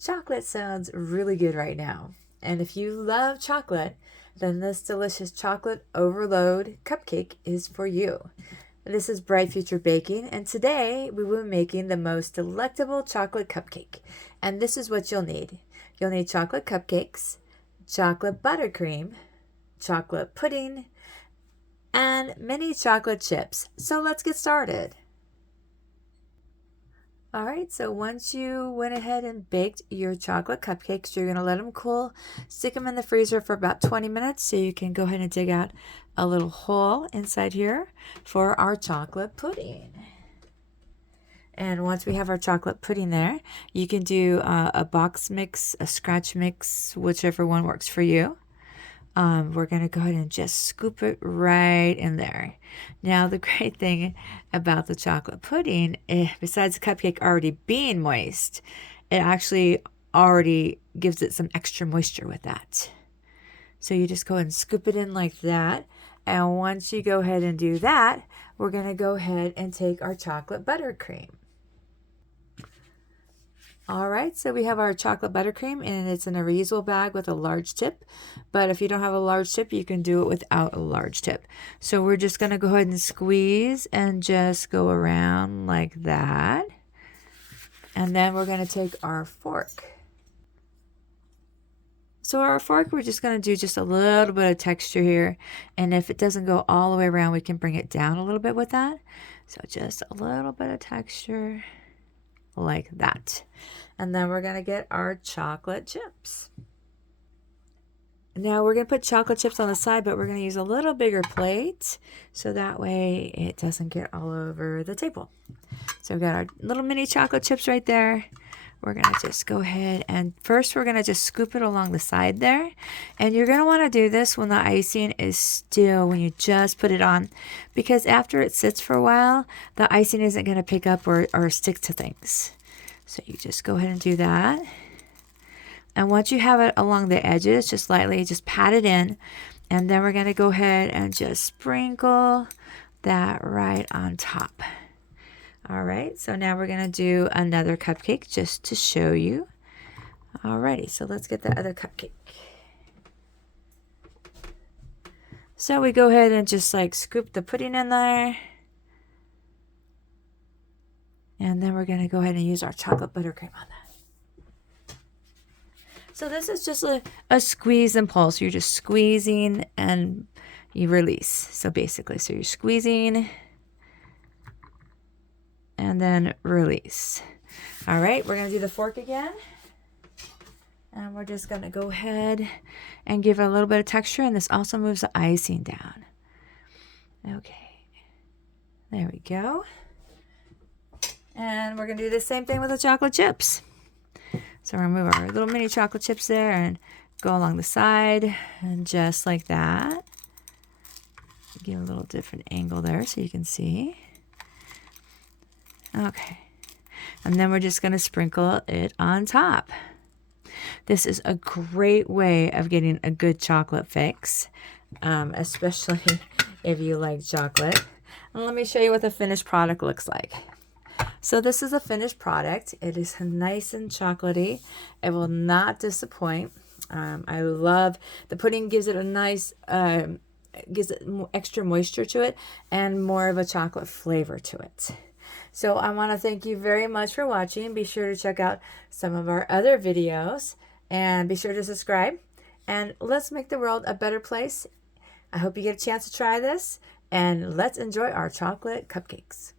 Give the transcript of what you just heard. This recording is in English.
Chocolate sounds really good right now. And if you love chocolate, then this delicious chocolate overload cupcake is for you. This is Bright Future Baking, and today we will be making the most delectable chocolate cupcake. And this is what you'll need. You'll need chocolate cupcakes, chocolate buttercream, chocolate pudding, and mini chocolate chips. So let's get started. All right, so once you went ahead and baked your chocolate cupcakes, you're going to let them cool. Stick them in the freezer for about 20 minutes so you can go ahead and dig out a little hole inside here for our chocolate pudding. And once we have our chocolate pudding there, you can do a box mix, a scratch mix, whichever one works for you. We're going to go ahead and just scoop it right in there. Now, the great thing about the chocolate pudding, besides the cupcake already being moist, it actually already gives it some extra moisture with that. So you just go ahead and scoop it in like that. And once you go ahead and do that, we're going to go ahead and take our chocolate buttercream. All right, so we have our chocolate buttercream, and it's in a reusable bag with a large tip. But if you don't have a large tip, you can do it without a large tip. So we're just going to go ahead and squeeze and just go around like that. And then we're going to take our fork. So our fork, we're just going to do just a little bit of texture here. And if it doesn't go all the way around, we can bring it down a little bit with that. So just a little bit of texture like that. And then we're going to get our chocolate chips. Now we're going to put chocolate chips on the side, but we're going to use a little bigger plate so that way it doesn't get all over the table. So we've got our little mini chocolate chips right there. We're going to just go ahead and first we're going to just scoop it along the side there. And you're going to want to do this when the icing is still, when you just put it on, because after it sits for a while, the icing isn't going to pick up or stick to things. So you just go ahead and do that. And once you have it along the edges, just lightly, just pat it in. And then we're going to go ahead and just sprinkle that right on top. All right, so now we're going to do another cupcake just to show you. Alrighty, so let's get the other cupcake. So we go ahead and just like scoop the pudding in there. And then we're going to go ahead and use our chocolate buttercream on that. So this is just a squeeze and pulse. You're just squeezing and you release. So basically, so you're squeezing and then release. All right, we're going to do the fork again. And we're just going to go ahead and give it a little bit of texture. And this also moves the icing down. Okay, there we go. And we're going to do the same thing with the chocolate chips. So we're going to move our little mini chocolate chips there and go along the side and just like that. Give a little different angle there so you can see. Okay. And then we're just going to sprinkle it on top. This is a great way of getting a good chocolate fix, especially if you like chocolate. And let me show you what the finished product looks like. So this is a finished product. It is nice and chocolatey. It will not disappoint. I love the pudding. Gives it a nice, gives it extra moisture to it and more of a chocolate flavor to it. So I want to thank you very much for watching. Be sure to check out some of our other videos and be sure to subscribe. And let's make the world a better place. I hope you get a chance to try this and let's enjoy our chocolate cupcakes.